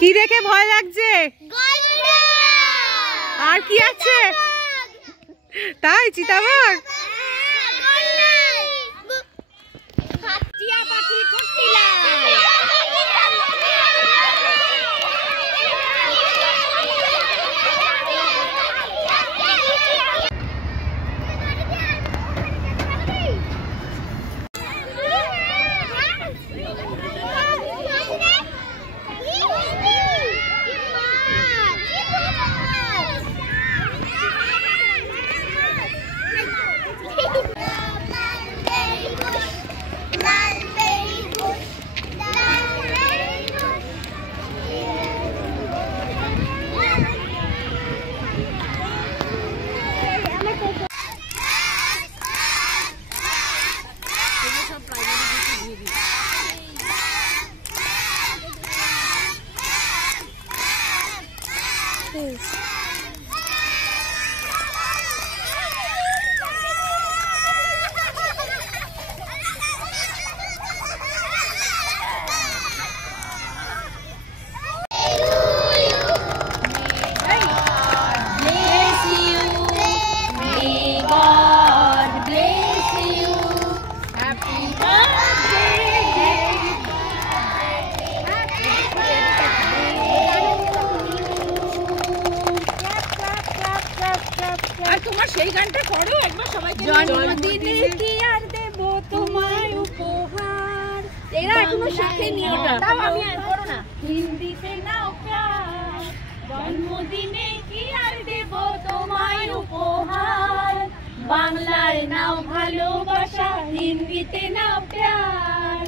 কি দেখে ভয় লাগছে? আর কি আছে? তাই চিতাবাঘ? সেই গানটা করো একবার সবাইকে। জন্মদিনে কি আর দেব তোমায় উপহার। এরা এখনো শেখেনি ওটা। তাও আমি আর করো না। হিন্দিতে নাও প্যার, জন্মদিনে কি আর দেব তোমায় উপহার। বাংলায় নাও ভালোবাসা, হিন্দিতে নাও প্যার।